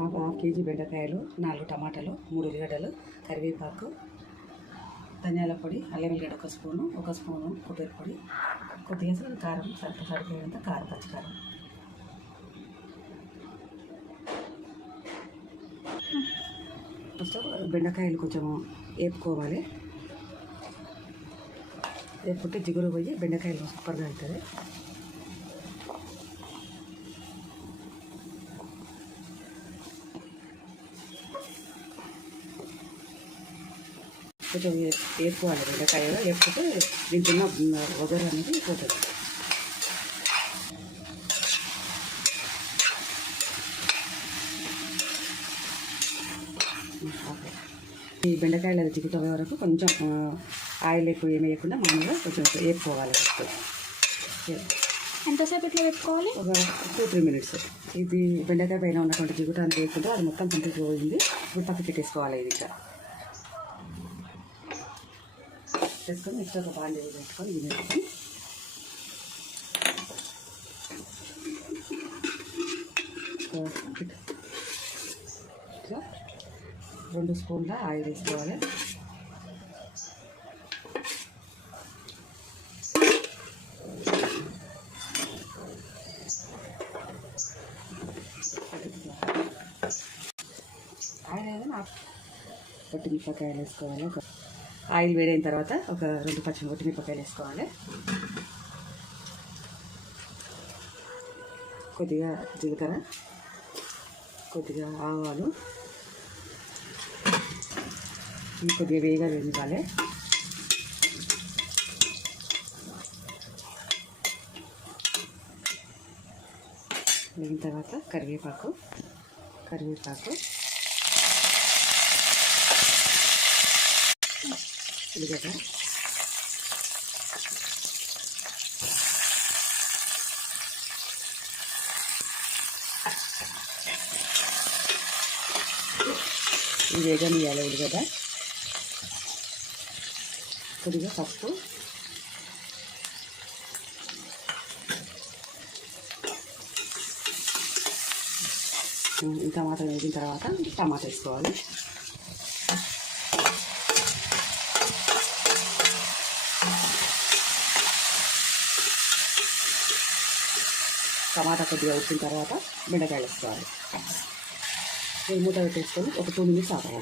మాకు half KG బెండకాయలు నాలుగు టమాటాలు మూడు ఉల్లిగడ్డలు కరివేపాకు ధనియాల పొడి అల్లం ఉల్లిగడ్డ ఒక స్పూను ఒక స్పూను కొబ్బరి పొడి కొద్దిగా అసలు కారం సరిప సరిపోయేంత కారం పచ్చికారం. ఫస్ట్ బెండకాయలు కొంచెం వేపుకోవాలి వేపుకుంటే జిగురు పోయి బెండకాయలు సూపర్గా అవుతుంది కొంచెం వే- వేపుకోవాలి బెండకాయ వేపుకుంటే దీంట్లో వగరు అనేది పోతుంది. ఈ బెండకాయలు అది జిగుతోగే వరకు కొంచెం ఆయిల్ ఎక్కువ ఏమి వేయకుండా మామూలుగా కొంచెం వేపుకోవాలి ఫస్ట్. ఎంతసేపు ఇట్లా పెట్టుకోవాలి ఒక టూ త్రీ మినిట్స్. ఇది బెండకాయ పైన ఉన్నటువంటి జిగుట అంత వేయకుండా అది మొత్తం కంప్లీట్ పోయింది. ఇప్పుడు పక్కకి పెట్టేసుకోవాలి ఇది ఇంకా. చేసుకొని నెక్స్ట్ ఒక బాండి పెట్టుకొని ఇది ఇట్లా రెండు స్పూన్ల ఆయిల్ వేసుకోవాలి. ఆయిల్ ఏదైనా పొట్టి మిరపకాయలు వేసుకోవాలి. ఆయిల్ వేడైన తర్వాత ఒక రెండు పచ్చి పొట్టి మిరపకాయలు వేసుకోవాలి. కొద్దిగా జీలకర్ర కొద్దిగా ఆవాలు ఇవి కొద్దిగా వేగా వేయించాలి వేగిన తర్వాత కరివేపాకు కరివేపాకు. ఉల్లిగడ్డ ఇది వేగనియాలి ఉల్లిగడ్డ కొద్దిగా పప్పు ఈ టమాటా వేగిన తర్వాత టమాటా వేసుకోవాలి. టమాటా కొద్దిగా వచ్చిన తర్వాత బెండకాయలు వేసుకోవాలి. ఇది మూత పెట్టేసుకొని ఒక టూ మినిట్స్ ఆపాలి.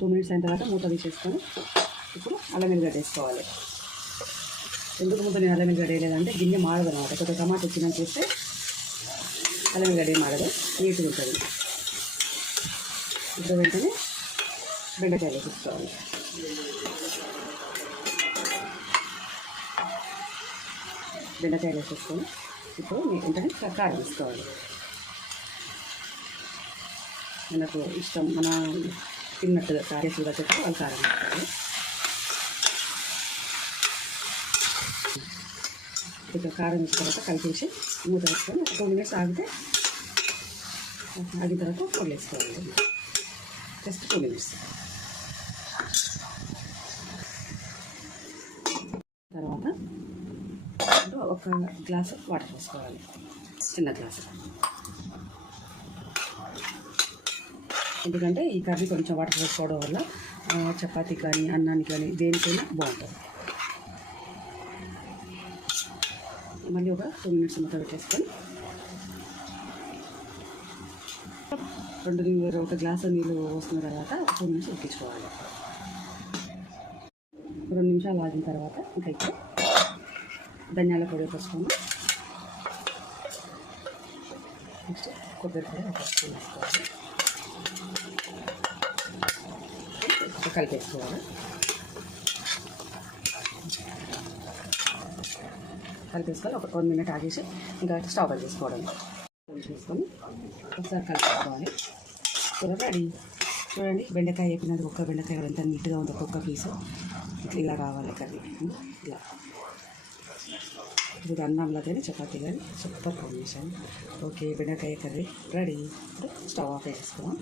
టూ మినిట్స్ అయిన తర్వాత మూత తీసేసుకొని ఇప్పుడు అల్లం వెల్లిగడ్డ వేసుకోవాలి. ఎందుకు ముందు నేను అల్లం ఎల్లిగడ్డ వేయలేదంటే గిన్నె మాడదు అనమాట కొద్దిగా టమాటా వచ్చినా చేస్తే అల్లం ఎల్లిగడ్డ ఏం మాడదు నీట్గా ఉంటుంది. ఇప్పుడు వెంటనే బెండకాయలు వేసుకోవాలి. బెండకాయలు వేసేసుకొని ఇప్పుడు మీకు వెంటనే కారం వేసుకోవాలి మనకు ఇష్టం మన తిన్నట్టుగా కారేసులుగా చెప్తే వాళ్ళు కారం వేసుకోవాలి ఇక కారం వేసిన తర్వాత కలిపేసి మూత వేసుకొని ఒక టూ మినిట్స్ ఆగితే ఆగిన తర్వాత పొడి వేసుకోవాలి. Just two minutes. తర్వాత ఒక గ్లాసు వాటర్ పోసుకోవాలి. చిన్న గ్లాస్. ఎందుకంటే ఈ కర్రీ కొంచెం వాటర్ పోసుకోవడం వల్ల చపాతి చపాతీ కానీ అన్నానికి కానీ దేనికైనా బాగుంటుంది. మళ్ళీ ఒక టూ మినిట్స్ మొత్తం పెట్టేసుకొని రెండు నీళ్ళు ఒక గ్లాసు నీళ్ళు పోసిన తర్వాత టూ మినిట్స్ ఉడికించుకోవాలి. రెండు నిమిషాలు ఆగిన తర్వాత ఇంకా ఇక్కడ ధనియాల పొడి ఒక స్పూన్ నెక్స్ట్ కొబ్బరి పొడి ఒక స్పూన్ వేసుకోవాలి. కలిపేసుకోవాలి. కలిపేసుకోవాలి ఒక వన్ మినిట్ ఆగేసి ఇంకా స్టవ్ ఆన్ చేసుకోవడం. చేసుకొని ఒకసారి కలుపుకోవాలి. కూర రెడీ. చూడండి బెండకాయ వేపినది ఒక్క బెండకాయ ఎంత నీట్గా ఉంది ఒక్కొక్క పీసు. ఇట్లా ఇలా రావాలి కర్రీ. ఇలా. ఇది అన్నంలో కానీ చపాతీ కానీ సూపర్ కాంబినేషన్. ఓకే బెండకాయ కర్రీ రెడీ. ఇప్పుడు స్టవ్ ఆఫ్ చేసుకున్నాం